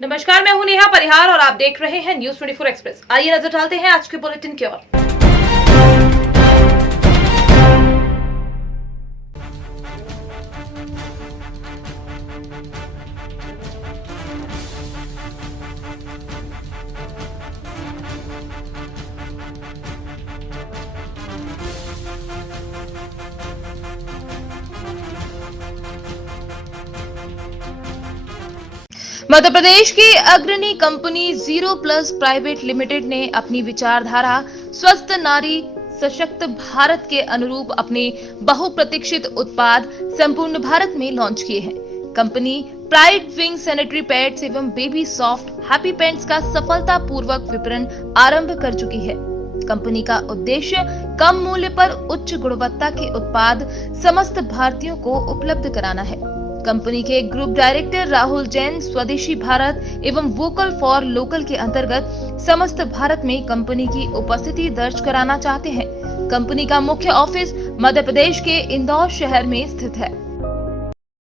नमस्कार, मैं हूं नेहा परिहार और आप देख रहे हैं न्यूज 24 एक्सप्रेस। आइए नजर डालते हैं आज के बुलेटिन की ओर। मध्य प्रदेश की अग्रणी company zero plus private limited ने अपनी विचारधारा स्वस्थ नारी सशक्त भारत के अनुरूप अपने बहुप्रतीक्षित उत्पाद संपूर्ण भारत में लॉन्च किए हैं। Company pride wing sanitary pads एवं बेबी सॉफ्ट हैप्पी पैंट्स का सफलतापूर्वक विपणन आरंभ कर चुकी है। कंपनी का उद्देश्य कम मूल्य पर उच्च गुणवत्ता के उत्पाद समस्त भारतीयों को उपलब्ध कराना है। कंपनी के ग्रुप डायरेक्टर राहुल जैन स्वदेशी भारत एवं वोकल फॉर लोकल के अंतर्गत समस्त भारत में कंपनी की उपस्थिति दर्ज कराना चाहते हैं। कंपनी का मुख्य ऑफिस मध्य प्रदेश के इंदौर शहर में स्थित है।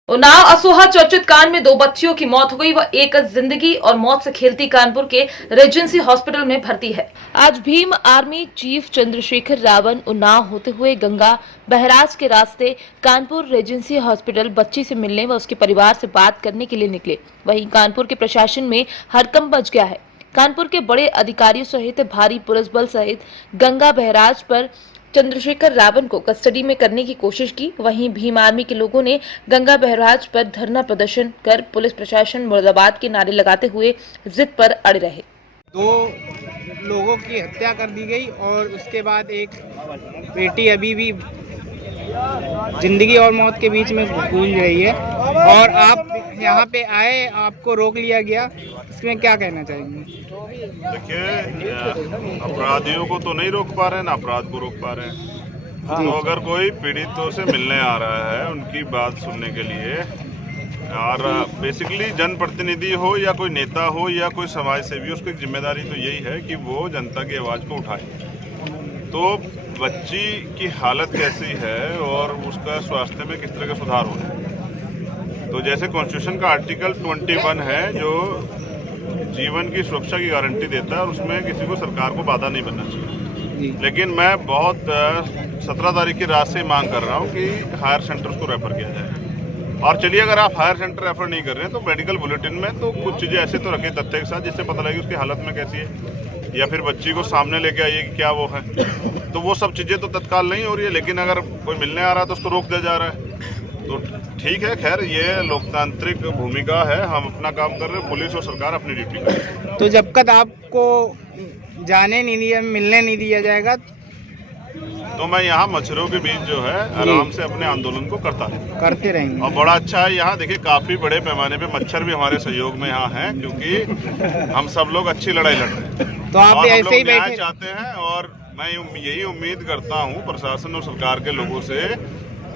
उन्नाव असोहा चर्चित कांड में 2 बच्चियों की मौत हो गई व एक जिंदगी और मौत से खेलती कानपुर के रेजेंसी हॉस्पिटल में भर्ती है। आज भीम आर्मी चीफ चंद्रशेखर रावण उन्नाव होते हुए गंगा बहराज के रास्ते कानपुर रेजेंसी हॉस्पिटल बच्ची से मिलने व उसके परिवार से बात करने के लिए निकले। वहीं कानपुर के प्रशासन में हड़कंप मच गया है। कानपुर के बड़े अधिकारियों सहित भारी पुलिस बल सहित गंगा बहराज पर चंद्रशेखर रावण को कस्टडी में करने की कोशिश की। वहीं भीम आर्मी के लोगों ने गंगा बहराज पर धरना प्रदर्शन कर पुलिस प्रशासन मुर्दाबाद के नारे लगाते हुए जिद पर अड़े रहे। 2 लोगों की हत्या कर दी गई और उसके बाद एक बेटी अभी भी जिंदगी और मौत के बीच में गूंज रही है और आप यहाँ पे आए, आपको रोक लिया गया, इसमें क्या कहना चाहेंगे? देखिए, अपराधियों को तो नहीं रोक पा रहे हैं, ना अपराध को रोक पा रहे हैं। तो अगर कोई पीड़ितों से मिलने आ रहा है उनकी बात सुनने के लिए, और बेसिकली जनप्रतिनिधि हो या कोई नेता हो या कोई समाज सेवी, उसकी जिम्मेदारी तो यही है कि वो जनता की आवाज़ को उठाए। तो बच्ची की हालत कैसी है और उसका स्वास्थ्य में किस तरह का सुधार हो रहा है, तो जैसे कॉन्स्टिट्यूशन का आर्टिकल 21 है जो जीवन की सुरक्षा की गारंटी देता है और उसमें किसी को सरकार को बाधा नहीं बनना चाहिए। लेकिन मैं बहुत 17 तारीख की रात से मांग कर रहा हूँ कि हायर सेंटर्स को रेफर किया जाए। और चलिए, अगर आप हायर सेंटर रेफर नहीं कर रहे हैं तो मेडिकल बुलेटिन में तो कुछ चीज़ें ऐसे तो रखें तथ्य के साथ जिससे पता लगे उसकी हालत में कैसी है, या फिर बच्ची को सामने लेके आइए कि क्या वो है। तो वो सब चीज़ें तो तत्काल नहीं हो रही है, लेकिन अगर कोई मिलने आ रहा है तो उसको रोक दिया जा रहा है। तो ठीक है, खैर ये लोकतांत्रिक भूमिका है, हम अपना काम कर रहे हैं, पुलिस और सरकार अपनी ड्यूटी कर रही है। तो जब तक आपको जाने नहीं दिया, मिलने नहीं दिया जाएगा, तो मैं यहाँ मच्छरों के बीच जो है आराम से अपने आंदोलन को करते रहेंगे। और बड़ा अच्छा है यहाँ, देखिए काफी बड़े पैमाने पे मच्छर भी हमारे सहयोग में यहाँ हैं, क्योंकि हम सब लोग अच्छी लड़ाई लड़ रहे हैं। तो आप ऐसे ही बैठे चाहते हैं और मैं यही उम्मीद करता हूँ प्रशासन और सरकार के लोगों से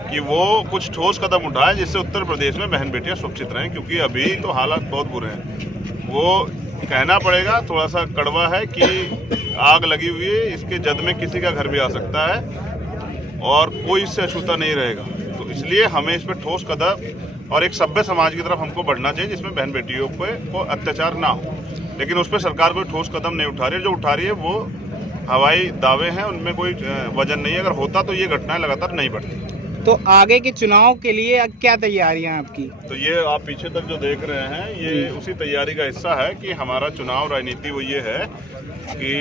कि वो कुछ ठोस कदम उठाए जिससे उत्तर प्रदेश में बहन बेटियां सुरक्षित रहें, क्योंकि अभी तो हालात बहुत बुरे हैं। वो कहना पड़ेगा, थोड़ा सा कड़वा है कि आग लगी हुई है, इसके जद में किसी का घर भी आ सकता है और कोई इससे अछूता नहीं रहेगा। तो इसलिए हमें इस पर ठोस कदम और एक सभ्य समाज की तरफ हमको बढ़ना चाहिए जिसमें बहन बेटियों को अत्याचार ना हो। लेकिन उस पर सरकार कोई ठोस कदम नहीं उठा रही है। जो उठा रही है वो हवाई दावे हैं, उनमें कोई वजन नहीं है। अगर होता तो ये घटनाएं लगातार नहीं बढ़ती। तो आगे के चुनाव के लिए क्या तैयारियां आपकी? तो ये आप पीछे तक जो देख रहे हैं ये उसी तैयारी का हिस्सा है कि हमारा चुनाव रणनीति वो ये है कि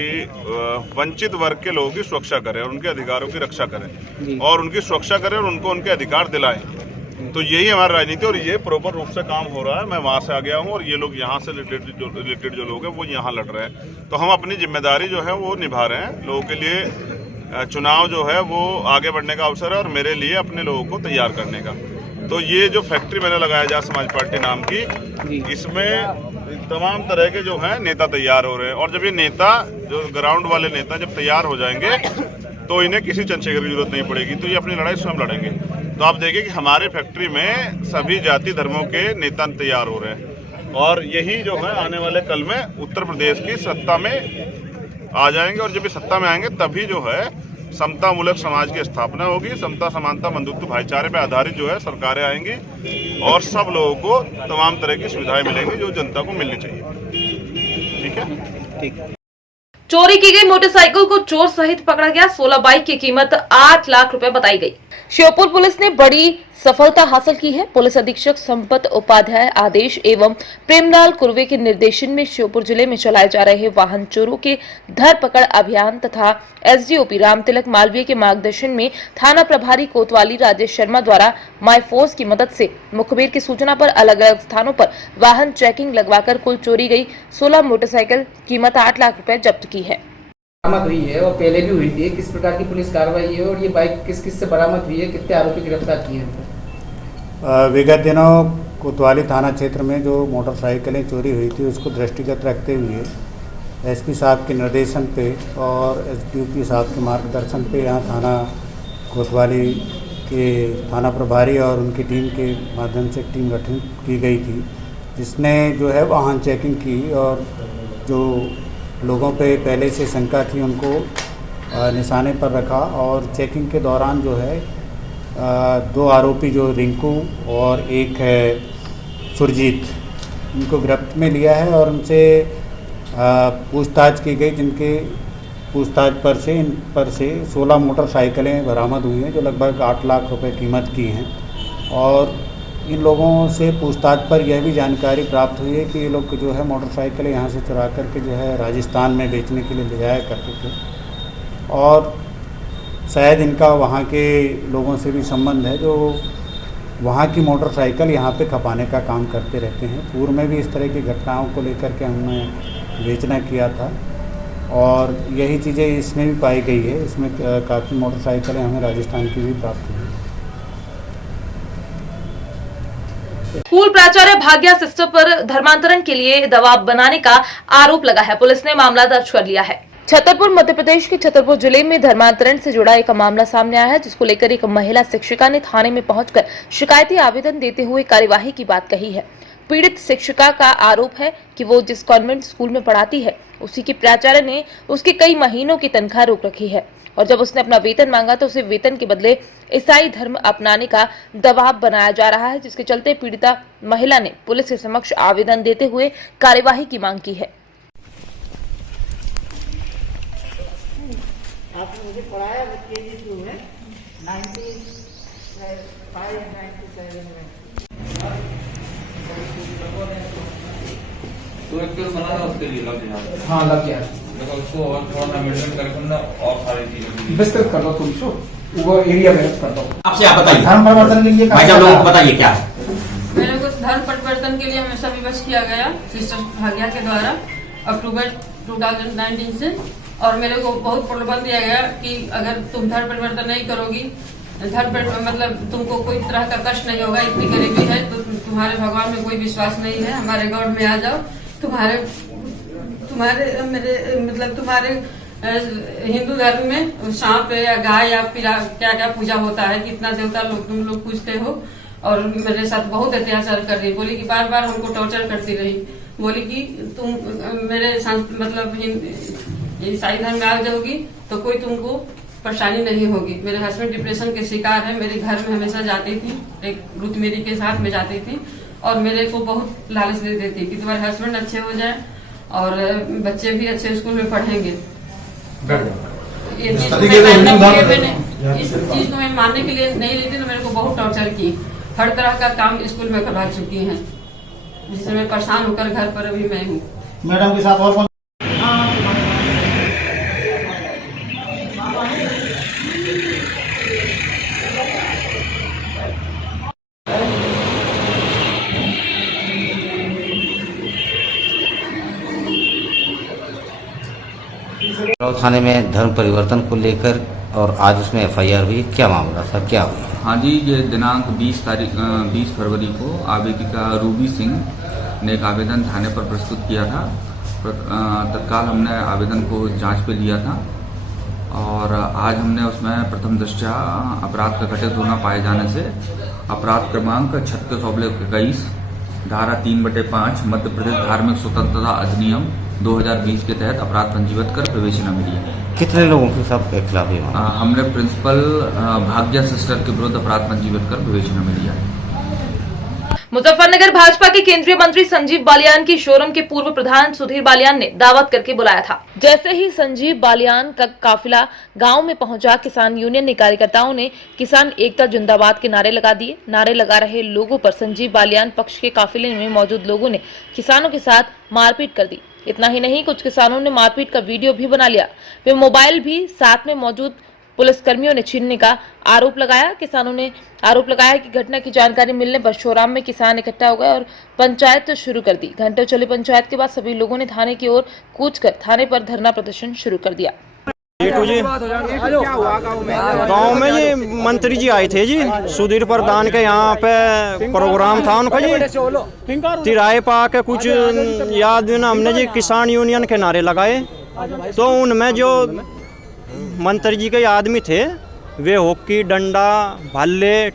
वंचित वर्ग के लोगों की सुरक्षा करें और उनके अधिकारों की रक्षा करें और उनकी सुरक्षा करें और उनको उनके अधिकार दिलाएं। तो यही हमारी राजनीति और ये प्रॉपर रूप से काम हो रहा है। मैं वहाँ से आ गया हूँ और ये लोग यहाँ से रिलेटेड जो लोग हैं वो यहाँ लड़ रहे हैं। तो हम अपनी जिम्मेदारी जो है वो निभा रहे हैं। लोगों के लिए चुनाव जो है वो आगे बढ़ने का अवसर है और मेरे लिए अपने लोगों को तैयार करने का। तो ये जो फैक्ट्री मैंने लगाया जा समाज पार्टी नाम की, इसमें तमाम तरह के जो हैं नेता तैयार हो रहे हैं। और जब ये नेता, जो ग्राउंड वाले नेता जब तैयार हो जाएंगे तो इन्हें किसी चंद्रशेखर की जरूरत नहीं पड़ेगी। तो ये अपनी लड़ाई स्वयं लड़ेंगे। तो आप देखिए कि हमारे फैक्ट्री में सभी जाति धर्मों के नेता तैयार हो रहे हैं और यही जो है आने वाले कल में उत्तर प्रदेश की सत्ता में आ जाएंगे। और जब ये सत्ता में आएंगे तभी जो है समता मूलक समाज की स्थापना होगी। समता, समानता, बंधुत्व, भाईचारे पे आधारित जो है सरकारें आएंगी और सब लोगों को तमाम तरह की सुविधाएं मिलेंगी जो जनता को मिलनी चाहिए। ठीक है, ठीक। चोरी की गई मोटरसाइकिल को चोर सहित पकड़ा गया। 16 बाइक की कीमत 8 लाख रुपए बताई गई। श्योपुर पुलिस ने बड़ी सफलता हासिल की है। पुलिस अधीक्षक संपत उपाध्याय आदेश एवं प्रेमलाल कुर्वे के निर्देशन में श्योपुर जिले में चलाए जा रहे वाहन चोरों के धरपकड़ अभियान तथा एसडीओपी राम तिलक मालवीय के मार्गदर्शन में थाना प्रभारी कोतवाली राजेश शर्मा द्वारा माई फोर्स की मदद से मुखबिर की सूचना पर अलग अलग स्थानों पर वाहन चेकिंग लगवाकर कुल चोरी गई 16 मोटरसाइकिल कीमत 8 लाख रुपए जब्त की है। बरामद हुई है और पहले भी हुई थी। किस प्रकार की पुलिस कार्रवाई है और ये बाइक किस किस से बरामद हुई है, कितने आरोपी गिरफ्तार किए हैं? विगत दिनों कोतवाली थाना क्षेत्र में जो मोटरसाइकिलें चोरी हुई थी उसको दृष्टिगत रखते हुए एसपी साहब के निर्देशन पे और एसडीओपी साहब के मार्गदर्शन पे यहाँ थाना कोतवाली के थाना प्रभारी और उनकी टीम के माध्यम से टीम गठन की गई थी, जिसने जो है वाहन चेकिंग की और जो लोगों पे पहले से शंका थी उनको निशाने पर रखा और चेकिंग के दौरान जो है 2 आरोपी जो रिंकू और एक है सुरजीत, इनको गिरफ्त में लिया है और उनसे पूछताछ की गई, जिनके पूछताछ इन पर से 16 मोटरसाइकिलें बरामद हुई हैं जो लगभग 8 लाख रुपए कीमत की हैं। और इन लोगों से पूछताछ पर यह भी जानकारी प्राप्त हुई है कि ये लोग जो है मोटरसाइकिलें यहाँ से चुरा करके जो है राजस्थान में बेचने के लिए ले जाया करते थे और शायद इनका वहाँ के लोगों से भी संबंध है जो वहाँ की मोटरसाइकिल यहाँ पे खपाने का काम करते रहते हैं। पूर्व में भी इस तरह की घटनाओं को लेकर के हमने बेचना किया था और यही चीज़ें इसमें भी पाई गई है। इसमें काफ़ी मोटरसाइकिलें हमें राजस्थान की भी प्राप्त हुई। स्कूल प्राचार्य भाग्या सिस्टर पर धर्मांतरण के लिए दबाव बनाने का आरोप लगा है। पुलिस ने मामला दर्ज कर लिया है। छतरपुर मध्य प्रदेश के छतरपुर जिले में धर्मांतरण से जुड़ा एक मामला सामने आया है, जिसको लेकर एक महिला शिक्षिका ने थाने में पहुंचकर शिकायती आवेदन देते हुए कार्यवाही की बात कही है। पीड़ित शिक्षिका का आरोप है कि वो जिस कॉन्वेंट स्कूल में पढ़ाती है उसी की प्राचार्य ने उसके कई महीनों की तनख्वाह रोक रखी है और जब उसने अपना वेतन मांगा तो उसे वेतन के बदले ईसाई धर्म अपनाने का दबाव बनाया जा रहा है, जिसके चलते पीड़िता महिला ने पुलिस के समक्ष आवेदन देते हुए कार्यवाही की मांग की है। आपने मुझे पढ़ाया KG2 में 95-97 में। तो एक तो बना था उसके लिए लग गया। हाँ लग गया। देखो उसको और थोड़ा अमेंडमेंट करके ना और सारी चीजें विस्तृत कर दो तुम शो वो एरिया में कर दो। आपसे आप बताइए धर्म परिवर्तन के लिए भाई साहब लोगों को बताइए क्या है। मेरे को धर्म परिवर्तन के लिए हमेशा विवश किया गया सिस्टर भाग्या के द्वारा अक्टूबर 2019 से और मेरे को बहुत प्रलोभन दिया गया कि अगर तुम धर्म परिवर्तन नहीं करोगी, मतलब तुमको कोई तरह का कष्ट नहीं होगा, इतनी गरीबी है तो तुम्हारे भगवान में कोई विश्वास नहीं है, हमारे गॉड में आ जाओ, तुम्हारे मेरे मतलब तुम्हारे हिंदू धर्म में सांप या गाय या फिर क्या क्या पूजा होता है, कितना देवता लोग तुम लोग पूजते हो और मेरे साथ बहुत अत्याचार कर रही। बोली कि बार बार हमको टॉर्चर करती रही। बोली कि तुम मेरे मतलब ईसाई धर्म में आ जाओगी तो कोई तुमको परेशानी नहीं होगी। मेरे हस्बैंड डिप्रेशन के शिकार है, मेरे घर में हमेशा जाती थी, एक रुत मेरी के साथ में जाती थी और मेरे को बहुत लालच दे देती कि तुम्हारे हस्बैंड अच्छे हो जाए और बच्चे भी अच्छे स्कूल में पढ़ेंगे। ये चीज इस चीज को मैं मानने के लिए नहीं रही थी तो मेरे को बहुत टॉर्चर की, हर तरह का काम स्कूल में करवा चुकी हैं, जिससे मैं परेशान होकर घर पर अभी मैं हूँ। मैडम के साथ और थाने में धर्म परिवर्तन को लेकर और आज उसमें FIR हुई, क्या मामला था, क्या हुआ? हाँ जी, ये दिनांक 20 फरवरी को आवेदिका रूबी सिंह ने एक आवेदन थाने पर प्रस्तुत किया था। तत्काल हमने आवेदन को जांच पे लिया था और आज हमने उसमें प्रथम दृष्टया अपराध का घटित होना पाए जाने से अपराध क्रमांक 36/21 धारा 3/5 मध्य प्रदेश धार्मिक स्वतंत्रता अधिनियम 2020 के तहत अपराध पंजीबद्ध कर प्रवेशना मिली है। कितने लोगों के सब के खिलाफ ये मामला? हमने प्रिंसिपल भाग्या सिस्टर के विरुद्ध अपराध पंजीबद्ध कर विवेचना में लिया है। मुजफ्फरनगर भाजपा के केंद्रीय मंत्री संजीव बालियान की शोरम के पूर्व प्रधान सुधीर बालियान ने दावत करके बुलाया था। जैसे ही संजीव बालियान का काफिला गांव में पहुंचा, किसान यूनियन के कार्यकर्ताओं ने किसान एकता जिंदाबाद के नारे लगा दिए। नारे लगा रहे लोगों पर संजीव बालियान पक्ष के काफिले में मौजूद लोगों ने किसानों के साथ मारपीट कर दी। इतना ही नहीं, कुछ किसानों ने मारपीट का वीडियो भी बना लिया। वे मोबाइल भी साथ में मौजूद पुलिसकर्मियों ने छीनने का आरोप लगाया। किसानों ने आरोप लगाया कि घटना की जानकारी मिलने पर शोराम में किसान इकट्ठा हो गए और पंचायत शुरू कर दी। घंटों चली पंचायत के बाद सभी लोगों ने थाने की ओर कूचकर थाने पर धरना प्रदर्शन शुरू कर दिया। गांव में जी मंत्री जी आए थे जी, सुधीर प्रधान के यहाँ पे प्रोग्राम था उनका जी। तिराहे पा के कुछ याद हमने जी किसान यूनियन के नारे लगाए, तो उनमें जो मंत्री जी के आदमी थे वे हॉकी, डंडा, भाले,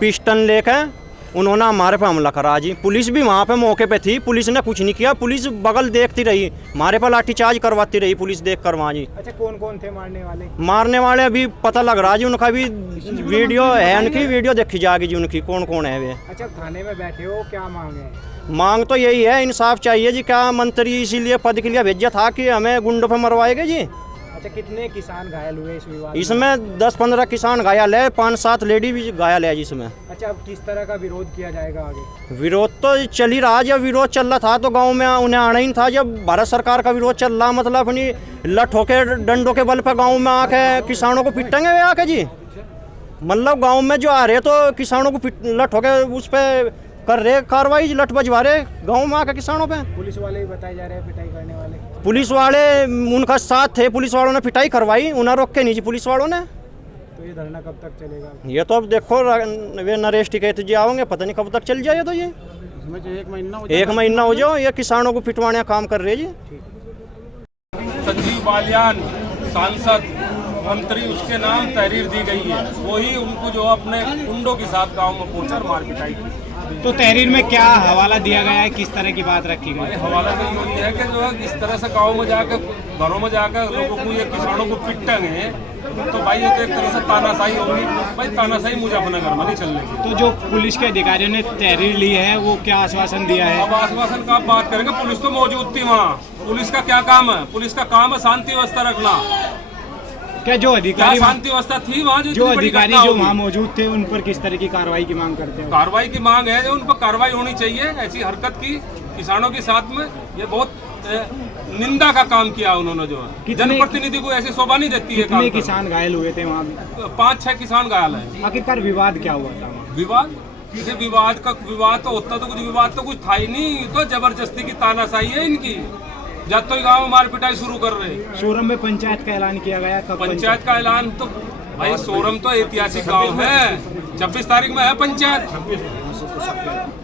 पिस्टन लेकर उन्होंने हमारे पे हमला करा जी। पुलिस भी वहाँ पे मौके पे थी, पुलिस ने कुछ नहीं किया। पुलिस बगल देखती रही, हमारे पे लाठीचार्ज करवाती रही पुलिस देख कर वहाँ जी। अच्छा, कौन कौन थे मारने वाले? मारने वाले अभी पता लग रहा जी, उनका भी वीडियो है, उनकी वीडियो देखी जाएगी जी, उनकी कौन कौन है वे। अच्छा, थाने में बैठे हो, क्या मांग है? मांग तो यही है, इंसाफ चाहिए जी। क्या मंत्री इसीलिए पद के लिए भेजा था कि हमें गुंडों पे मरवाएंगे जी। अच्छा, कितने किसान घायल हुए इस विवाद में? इसमें 10-15 किसान घायल है, 5-7 लेडी भी घायल है जिसमें। अच्छा, अब किस तरह का विरोध किया जाएगा आगे? विरोध तो चल ही रहा। जब विरोध चल रहा था तो गांव में उन्हें आना ही था। जब भारत सरकार का विरोध चल रहा, मतलब अपनी लठ होके डंडों के बल पे गांव में आके किसानों को पिटेंगे वे आके जी। मतलब गांव में जो आ रहे तो किसानों को लठ होके उस पर कर रहे कार्रवाई, लठ बजवा रहे गाँव में आके किसानों पे। पुलिस वाले भी बताए जा रहे हैं पिटाई करने वाले। पुलिस वाले उनका साथ थे, पुलिस वालों ने पिटाई करवाई, उन्हें रोक के नहीं जी पुलिस वालों ने। तो ये धरना कब तक चलेगा? ये तो अब देखो वे नरेश टिकैत जी आओगे, पता नहीं कब तक चल जाए। तो ये इसमें जो 1 महीना हो जाओ, ये किसानों को पिटवाने का काम कर रहे जी। संजीव बालियान सांसद मंत्री, उसके नाम तहरीर दी गई है, वही उनको जो अपने गुंडों के साथ गांव में पहुंचकर मार पिटाई की। तो तहरीर में क्या हवाला दिया गया है, किस तरह की बात रखी गई? हवाला तो ये है कि जो है इस तरह से गाँव में जाकर, घरों में जाकर लोगों को, ये किसानों को पिटेंगे तो भाई ये तो एक तरह से तानाशाही होगी। भाई तानाशाही मुजफ्फरनगर में नहीं चलने की। तो जो पुलिस के अधिकारियों ने तहरीर ली है वो क्या आश्वासन दिया है? अब आश्वासन का आप बात करेंगे, पुलिस तो मौजूद थी वहाँ। पुलिस का क्या काम है? पुलिस का काम है शांति व्यवस्था रखना। क्या जो अधिकारी शांति व्यवस्था थी वहाँ, जो अधिकारी जो वहाँ मौजूद थे उन पर किस तरह की कार्रवाई की मांग करते हैं? कार्रवाई की मांग है, उन पर कार्रवाई होनी चाहिए। ऐसी हरकत की किसानों के साथ में, ये बहुत निंदा का काम किया उन्होंने। जो है जनप्रतिनिधि को ऐसी शोभा नहीं देती है। कितने किसान घायल हुए थे वहाँ? 5-6 किसान घायल है। आखिरकार विवाद क्या हुआ था? विवाद विवाद तो होता तो कुछ, विवाद तो कुछ था ही नहीं। तो जबरदस्ती की तानाशाही है इनकी। जब तो गाँव में मार पिटाई शुरू कर रहे। शोरम में पंचायत का ऐलान किया गया, कब पंचायत का ऐलान? तो भाई शोरम तो ऐतिहासिक गांव है, 26 तारीख में है पंचायत,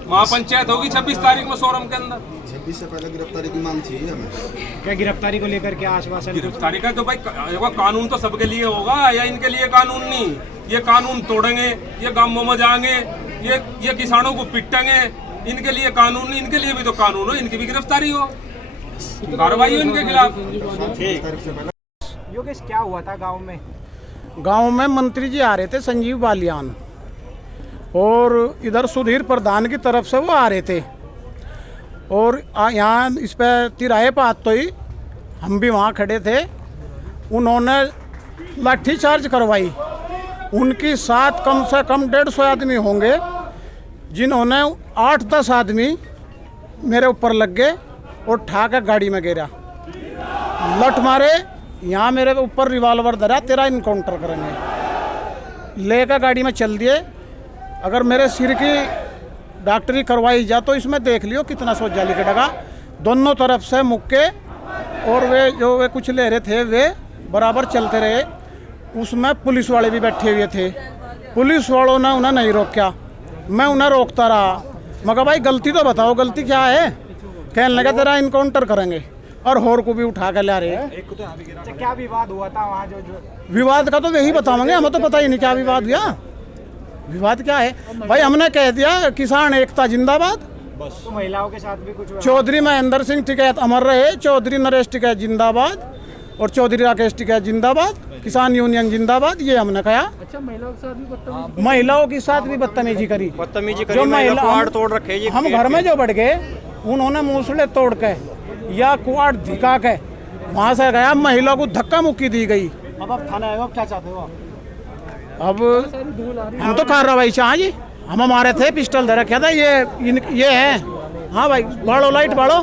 महापंचायत होगी 26 तारीख में शोरम के अंदर। 26 से पहले गिरफ्तारी की मांग थी हमें। क्या गिरफ्तारी को लेकर क्या आश्वासन? गिरफ्तारी का तो भाई कानून तो सबके लिए होगा, या इनके लिए कानून नहीं? ये कानून तोड़ेंगे, ये गांवों में जाएंगे, ये किसानों को पिटेंगे, इनके लिए कानून नहीं। इनके लिए भी तो कानून हो, इनकी भी गिरफ्तारी हो, कार्रवाई हो इनके खिलाफ। योगेश, क्या हुआ था गांव में? गांव में मंत्री जी आ रहे थे संजीव बालियान, और इधर सुधीर प्रधान की तरफ से वो आ रहे थे, और यहाँ इस पर तिराहे पर आते ही हम भी वहाँ खड़े थे। उन्होंने लाठीचार्ज करवाई। उनकी साथ कम से कम 150 आदमी होंगे, जिन्होंने 8-10 आदमी मेरे ऊपर लग गए और ठा के गाड़ी में गिरा, लठ मारे, यहाँ मेरे ऊपर रिवॉल्वर धरा, तेरा इनकाउंटर करेंगे, लेकर गाड़ी में चल दिए। अगर मेरे सिर की डॉक्टरी करवाई जा तो इसमें देख लियो कितना सोजा लिखेगा। दोनों तरफ से मुक्के, और वे कुछ ले रहे थे वे बराबर चलते रहे। उसमें पुलिस वाले भी बैठे हुए थे, पुलिस वालों ने उन्हें नहीं रोका, मैं उन्हें रोकता रहा। मगर भाई गलती तो बताओ, गलती क्या है? कहने लगा तेरा इनकाउंटर करेंगे, और होर को भी उठा कर ला रहे हैं। क्या विवाद हुआ था वहाँ? जो विवाद का तो यही बताओगे, हमें तो पता ही नहीं क्या विवाद हुआ। विवाद क्या है भाई? हमने कह दिया किसान एकता जिंदाबाद। बस। तो महिलाओं के साथ भी कुछ? चौधरी महेंद्र सिंह टिकैत अमर रहे, चौधरी नरेश टिकैत जिंदाबाद, और चौधरी राकेश टिकैत जिंदाबाद, किसान यूनियन जिंदाबाद, ये हमने कहा। अच्छा, महिलाओं के साथ भी बदतमीजी करी जो महिला कुआड़ तोड़ रखे जी। हम घर में जो बढ़ गए, उन्होंने मूसले तोड़ के या कुआड़ धिका के वहाँ से गया, महिला को धक्का मुक्की दी गई। अब आप थाना आए हो, अब क्या चाहते हो? अब हम तो कार्रवाई चाहिए, हम हमारे थे पिस्टल धर रखा था, ये है। हाँ भाई, बाड़ो लाइट बाड़ो।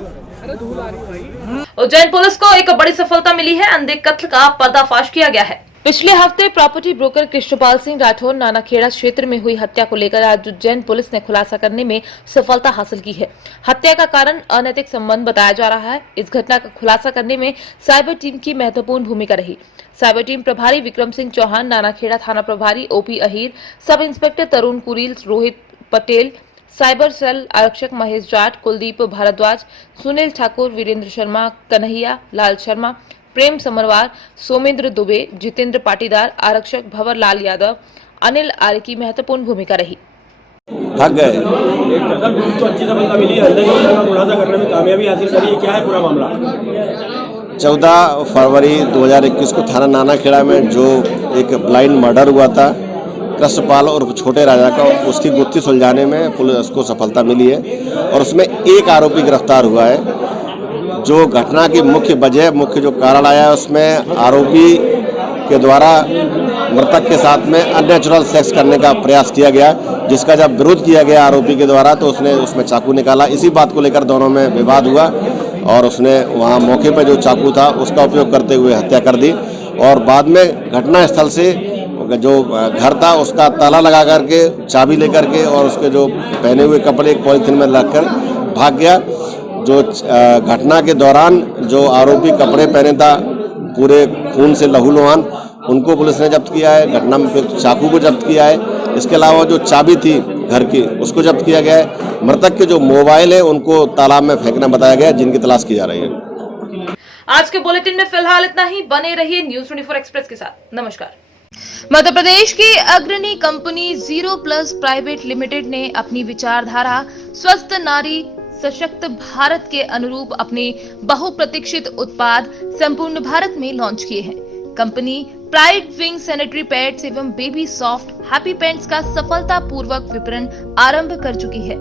उज्जैन पुलिस को एक बड़ी सफलता मिली है, अंधे कत्ल का पर्दाफाश किया गया है। पिछले हफ्ते प्रॉपर्टी ब्रोकर कृष्णपाल सिंह राठौर नानाखेड़ा क्षेत्र में हुई हत्या को लेकर आज उज्जैन पुलिस ने खुलासा करने में सफलता हासिल की है। हत्या का कारण अनैतिक संबंध बताया जा रहा है। इस घटना का खुलासा करने में साइबर टीम की महत्वपूर्ण भूमिका रही। साइबर टीम प्रभारी विक्रम सिंह चौहान, नानाखेड़ा थाना प्रभारी ओपी अहीर, सब इंस्पेक्टर तरुण कुरील, रोहित पटेल, साइबर सेल आरक्षक महेश जाट, कुलदीप भारद्वाज, सुनील ठाकुर, वीरेंद्र शर्मा, कन्हैया लाल शर्मा, प्रेम समरवार, सोमेंद्र दुबे, जितेंद्र पाटीदार, आरक्षक भंवर लाल यादव, अनिल आर्य की महत्वपूर्ण भूमिका रही। भाग गए। अच्छी सफलता मिली, खुलासा करने में कामयाबी हासिल करी। क्या है पूरा मामला? 14 फरवरी 2021 को थाना नानाखेड़ा में जो एक ब्लाइंड मर्डर हुआ था कृष्णपाल और छोटे राजा का, उसकी गुत्थी सुलझाने में पुलिस को सफलता मिली है और उसमें एक आरोपी गिरफ्तार हुआ है। जो घटना की मुख्य जो कारण आया है, उसमें आरोपी के द्वारा मृतक के साथ में अननेचुरल सेक्स करने का प्रयास किया गया, जिसका जब विरोध किया गया आरोपी के द्वारा तो उसने उसमें चाकू निकाला। इसी बात को लेकर दोनों में विवाद हुआ और उसने वहां मौके पर जो चाकू था उसका उपयोग करते हुए हत्या कर दी और बाद में घटना स्थल से जो घर था उसका ताला लगा करके, चाबी लेकर के और उसके जो पहने हुए कपड़े एक पॉलीथिन में रखकर भाग गया। जो घटना के दौरान जो आरोपी कपड़े पहने था पूरे खून से लहूलुहान, उनको पुलिस ने जब्त किया है। घटना में चाकू को जब्त किया है। इसके अलावा जो चाबी थी घर की उसको जब्त किया गया है। मृतक के जो मोबाइल है उनको तालाब में फेंकना बताया गया, जिनकी तलाश की जा रही है। आज के बुलेटिन में फिलहाल इतना ही। बने रहिए न्यूज़ 24 एक्सप्रेस के साथ। नमस्कार। मध्य प्रदेश की अग्रणी company zero plus private limited ने अपनी विचारधारा स्वस्थ नारी सशक्त भारत के अनुरूप अपने बहुप्रतीक्षित उत्पाद संपूर्ण भारत में लॉन्च किए हैं। Company pride wing sanitary pads एवं बेबी सॉफ्ट हैप्पी पैंट्स का सफलतापूर्वक विपणन आरंभ कर चुकी है।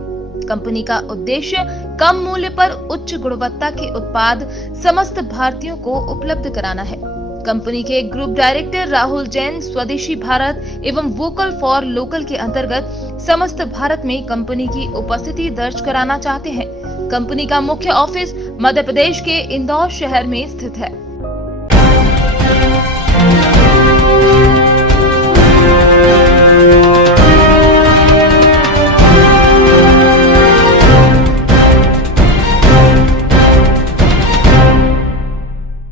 कंपनी का उद्देश्य कम मूल्य पर उच्च गुणवत्ता के उत्पाद समस्त भारतीयों को उपलब्ध कराना है। कंपनी के ग्रुप डायरेक्टर राहुल जैन स्वदेशी भारत एवं वोकल फॉर लोकल के अंतर्गत समस्त भारत में कंपनी की उपस्थिति दर्ज कराना चाहते हैं। कंपनी का मुख्य ऑफिस मध्य प्रदेश के इंदौर शहर में स्थित है।